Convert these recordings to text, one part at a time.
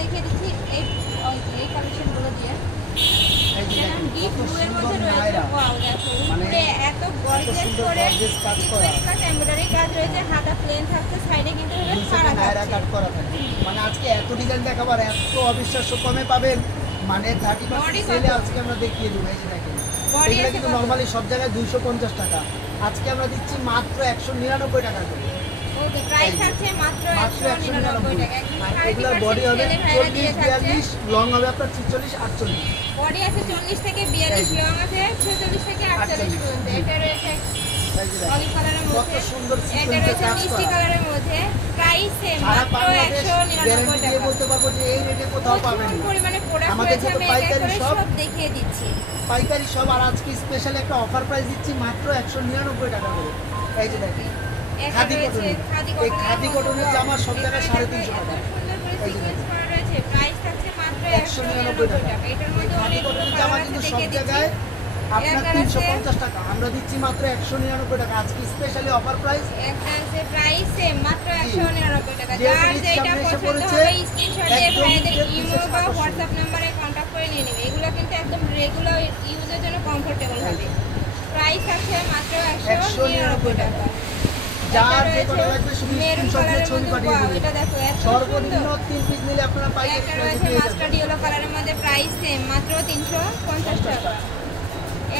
দেখিয়ে দিচ্ছি এই এই কালেকশনগুলো দিয়ে। এত গর্জিয়াস করে এমব্রয়ডারি কাজ রয়েছে, হাতা প্লেন থাকছে, সাইডে কিন্তু কাট করা থাকে। মানে আজকে এত ডিজাইন দেখাবার, এত অবিশ্বাস্য কমে পাবেন, মানে 30% সেলে আজকে আমরা দেখিয়ে দেবো। এই যে দেখেন, এগুলো কিন্তু নরমালি সব জায়গায় 250 টাকা, আজকে আমরা দিচ্ছি মাত্র 199 টাকা করে। ওকে, প্রাইস আছে মাত্র 199 টাকা। এগুলোর বডি হবে 40 42, লং হবে আপনার 46 48। বডি আছে 40 থেকে 42, লং আছে 46 থেকে 48 পর্যন্ত। এটা রয়েছে অলিভ কালারের মধ্যে, কত সুন্দর এটা রয়েছে মিষ্টি কালারের মধ্যে। প্রাইস সেম মাত্র 199 টাকা। বলতে পারবো যে এই রেটে কোথাও পাবেন না। পরিমাণে প্রোডাক্ট রয়েছে, আমি পাইকারি সব দেখিয়ে দিচ্ছি। পাইকারি সব, আর আজকে স্পেশাল একটা অফার প্রাইস দিচ্ছি মাত্র 199 টাকা করে। এই যে দেখেন, খাদি কটন, এই খাদি কটনের জামা সব জায়গায় 350 টাকা। এই যে দেখেন, প্রাইস থাকছে মাত্র 199 টাকা। এটার মধ্যে খাদি কটনের জামা কিন্তু সব জায়গায় আপনার 350 টাকা, আমরা দিচ্ছি মাত্র 199 টাকা। আজকে স্পেশালি অফার প্রাইস। একটা আছে প্রাইস সেম মাত্র 199 টাকা। যার যেটা পছন্দ হবে স্ক্রিনশট দিয়ে ভাইদের ইমো বা WhatsApp নম্বরে কন্টাক্ট করে নিয়ে নেবে। এগুলো কিন্তু একদম রেগুলার ইউজের জন্য কমফোর্টেবল হবে। প্রাইস আছে মাত্র 199 টাকা। যার যে কোনো লাগবে শুধু স্ক্রিনশট দিয়ে ছবি পাঠিয়ে দিবেন। এটা দেখো, সর্বনিম্ন 3 পিস নিলে আপনারা পাইকারি প্রাইসে পেয়ে যাবেন। মাস্টার্ড ইয়েলো কালারের মধ্যে প্রাইস সেম মাত্র 350 টাকা।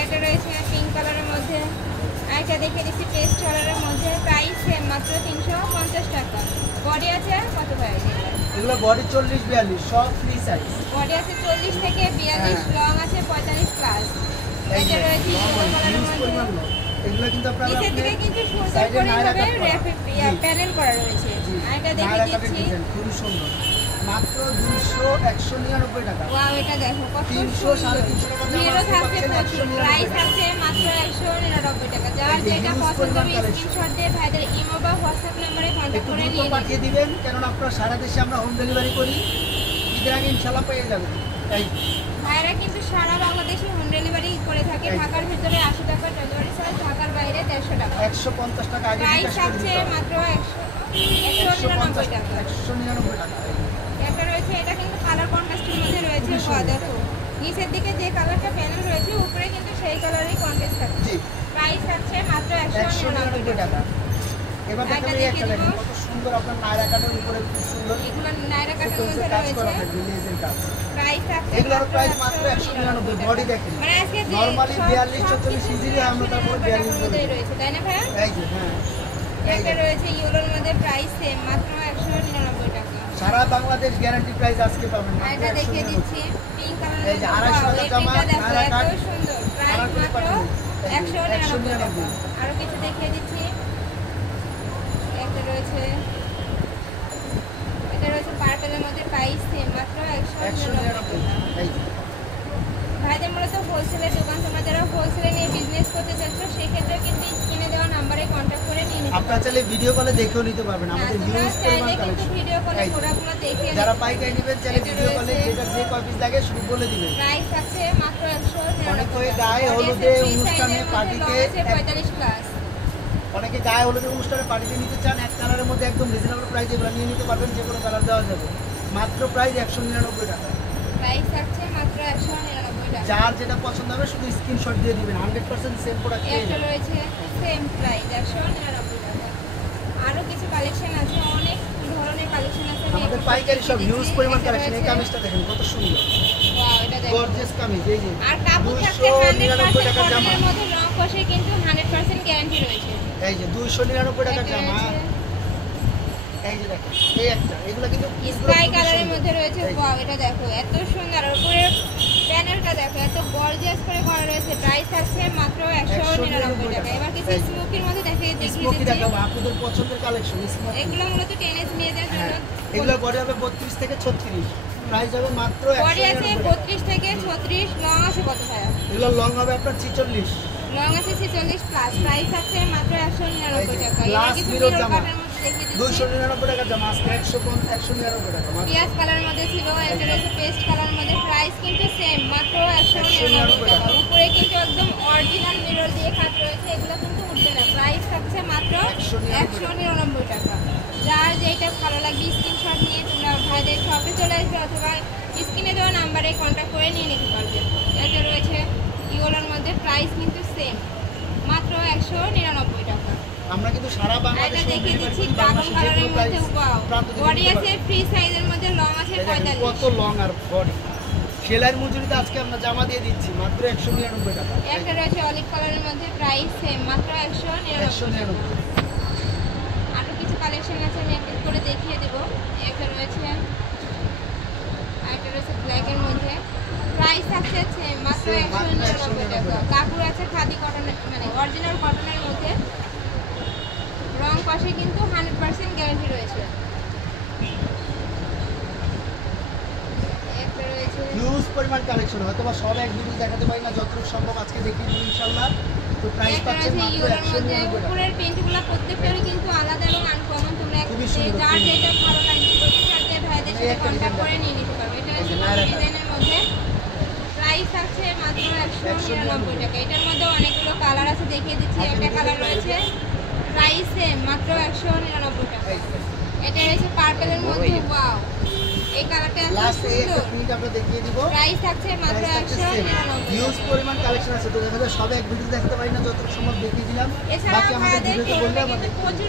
এটা রয়েছে পিঙ্ক কালারের মধ্যে, এটা দেখে দিচ্ছি পেস্ট কালারের মধ্যে, প্রাইস সেম মাত্র 350 টাকা। বডি আছে কত ভাই? এগুলো বডি 40 42 সব ফ্রি সাইজ। বডি আছে 40 থেকে 42, লং আছে 45 প্লাস। এটা রয়েছে ইয়েলো কালারের মধ্যে, এগুলো কিন্তু আপনারা নিচের দিকে কিন্তু সুন্দর করে প্যানেল করা রয়েছে। এটা দেখে দিচ্ছি, খুব সুন্দর, মাত্র 200 199 টাকা। ওয়াও, এটা দেখো কত 300 350 টাকা জিরো থাকছে, প্রাইস আছে মাত্র 199 টাকা। যার যেটা পছন্দ হবে স্ক্রিনশট দিয়ে ভাইদের ইমো বা WhatsApp নম্বরে কন্টাক্ট করে নিয়ে পাঠিয়ে দিবেন, কারণ আপনারা সারা দেশে আমরা হোম ডেলিভারি করি। ঈদের আগে ইনশাআল্লাহ পেয়ে যাবেন। তাই ভাইরা কিন্তু সারা বাংলাদেশে হোম ডেলিভারি করে থাকে। ঢাকার ভিতরে 80 টাকা ডেলিভারি চার্জ, ঢাকার বাইরে 150 টাকা। 150 টাকা আগে প্রাইস আছে মাত্র 199 টাকা। 199 টাকা। এটা রয়েছে, এটা কিন্তু কালার কন্ট্রাস্টের মধ্যে রয়েছে। দেখো নিচের দিকে যে কালারটা প্যানেল রয়েছে, উপরে কিন্তু সেই কালারই কন্ট্রাস্ট থাকে। জি, প্রাইস আছে মাত্র 199 টাকা। এবার দেখেন এই একটা দেখেন কত সুন্দর, আপনার নায়রা কাটের উপরে খুব সুন্দর। এগুলো নায়রা কাটের মধ্যে রয়েছে। প্রাইস আছে এগুলোর প্রাইস মাত্র 199। বডি দেখেন, মানে আজকে যে নরমালি 42 44 ইজিলি আমরা তারপর 42 মধ্যে রয়েছে, তাই না ভাই? এই যে হ্যাঁ, এটা রয়েছে ইয়েলোর মধ্যে, প্রাইস সেম মাত্র 199 টাকা। সারা বাংলাদেশ গ্যারান্টি প্রাইস আজকে পাবেন। এটা দেখিয়ে দিচ্ছি পিঙ্ক কালারের, এই যে 250 টাকা জামা, নায়রা কাট, এত সুন্দর, প্রাইস মাত্র 199 টাকা। আরো কিছু দেখিয়ে দিচ্ছি, এটা রয়েছে পার্পলের মধ্যে, প্রাইস সেম মাত্র 199 টাকা। ভাইদের মূলত হোলসেলের দোকান, তোমরা যারা হোলসেলে নিয়ে বিজনেস করতে চাচ্ছ সেক্ষেত্রে কিন্তু স্ক্রিনে দেওয়া নাম্বারে কন্ট্যাক্ট করে নিয়ে নিতে পারবেন। আপনারা চাইলে ভিডিও কলে দেখেও নিতে পারবেন। আমাদের হিউজ পরিমাণ কালেকশন। ভিডিও কলে প্রোডাক্টগুলো দেখে যারা পাইকারি নেবেন চাইলে ভিডিও কলে যেটা যে কয় পিস লাগে শুধু বলে দিবেন। প্রাইস আছে মাত্র 199 অনেক করে গায়ে হলুদে অনুষ্ঠানে পার্টিতে 45 প্লাস, অনেকে গায়ে হলুদে অনুষ্ঠানে পার্টিতে নিতে চান, এক কালারের মধ্যে একদম রিজনেবল প্রাইসে এগুলো নিয়ে নিতে পারবেন। যে কোনো কালার দেওয়া যাবে, মাত্র প্রাইস 199 টাকা। প্রাইস আছে মাত্র 199 টাকা। যার যেটা পছন্দ হবে শুধু স্ক্রিনশট দিয়ে দিবেন, 100% সেম প্রোডাক্ট পেয়ে এটা যাবেন। রয়েছে সেম প্রাইস 199 টাকা। আরো কিছু কালেকশন আছে, অনেক ধরনের কালেকশন আছে। আমাদের পাইকারি সব হিউজ পরিমাণ কালেকশন। এই কামিজটা দেখেন কত সুন্দর, ওয়াও, এটা দেখো গর্জিয়াস কামিজ। এই যে আর কাপড় থাকছে 299 টাকা জামা, এর মধ্যে লং কষে কিন্তু 100% গ্যারান্টি রয়েছে। এই যে 299 টাকা জামা। এই যে দেখেন এই একটা, এগুলো কিন্তু স্কাই কালারের মধ্যে রয়েছে। ওয়াও, এটা দেখো এত সুন্দর, আর উপরে প্যানেলটা দেখো এত গর্জিয়াস করে করা রয়েছে। প্রাইস আছে মাত্র 199 টাকা। এবার কিছু স্মোকির মধ্যে দেখিয়ে স্মোকি দেখাবো আপনাদের পছন্দের কালেকশন। স্মোকি এগুলো মূলত টেনিস মেয়েদের জন্য। এগুলো বডি হবে 32 থেকে 36, প্রাইস হবে মাত্র 199 বডি আছে 32 থেকে 36, লং আছে কত ভাই? এগুলো লং হবে আপনার 46, লং আছে 46 প্লাস। প্রাইস আছে মাত্র 199 টাকা। গ্লাস কিছু মিরর জামা কালারের মধ্যে দেখিয়ে দিচ্ছি। 299 টাকা জামা, আজকে 199 টাকা। পিয়াজ কালারের মধ্যে ছিল, এটা রয়েছে পেস্ট কালারের মধ্যে। প্রাইস কিন্তু সেম মাত্র 199 টাকা। উপরে কিন্তু একদম অরিজিনাল মিরর দিয়ে কাজ রয়েছে, এগুলো কিন্তু উঠবে না। প্রাইস থাকছে মাত্র 199 টাকা। যার যেটা ভালো লাগবে স্ক্রিনশট নিয়ে তোমরা ভাইদের শপে চলে আসবে অথবা স্ক্রিনে দেওয়া নাম্বারে কন্ট্যাক্ট করে নিয়ে নিতে পারবেন। এটা রয়েছে এগুলোর মধ্যে প্রাইস কিন্তু সেম, মাত্র 199 টাকা। আমরা কিন্তু সারা বাংলাদেশে এটা দেখিয়ে দিচ্ছি ড্রাগন কালারের মধ্যে। ওয়াও, বডি আছে ফ্রি সাইজের মধ্যে, লং আছে 45। কত লং আর বডি। সেলাইয়ের মজুরিতে আজকে আমরা জামা দিয়ে দিচ্ছি মাত্র 199 টাকা। একটা রয়েছে অলিভ কালারের মধ্যে, প্রাইস সেম, মাত্র 199। আরো কিছু কালেকশন আছে, আমি একটা করে দেখিয়ে দেব। একটা রয়েছে ব্ল্যাকের মধ্যে, প্রাইস আছে সেম, মাত্র 199 টাকা। কাপড় আছে খাদি কটনের, মানে অরিজিনাল কটনের মধ্যে, রং কষে কিন্তু 100% গ্যারান্টি রয়েছে। একটা রয়েছে হিউজ পরিমাণ কালেকশন, হয়তো বা সব এক ভিডিও দেখাতে পারি না, যতটুকু সম্ভব আজকে দেখিয়ে দেবো ইনশাআল্লাহ। তো প্রাইস একটা পাচ্ছেন রয়েছে মাত্র ইউরোর মধ্যে, 199 টাকা। উপরের প্রিন্টগুলো প্রত্যেকটারই কিন্তু আলাদা এবং আনকমন। তোমরা খুবই সুন্দর যার print। যেটা ভালো লাগবে ওই সাথে ভাইদের সাথে একটা কন্ট্যাক্ট design করে নিয়ে নিতে পারবে। এটা হচ্ছে নায়রা ডিজাইনের মধ্যে, প্রাইস আছে মাত্র 199 টাকা। এটার মধ্যে অনেকগুলো কালার আছে, দেখিয়ে দিচ্ছি। একটা কালার রয়েছে, প্রাইস সেম, মাত্র 199 টাকা। এটা রয়েছে পার্পলের মধ্যে। ওয়াও, এই কালারটা এত লাস্ট এই একটা সুন্দর। প্রিন্ট আমরা দেখিয়ে দিব। প্রাইস থাকছে মাত্র 199 হিউজ টাকা। পরিমাণ কালেকশন আছে, তো আমাদের সব এক ভিডিও দেখতে পারি না, যতটুকু সম্ভব দেখিয়ে দিলাম। এছাড়া বাকি আমাদের আমাদের ভিডিওতে বললে শোরুমে আমাদের কিন্তু প্রচুর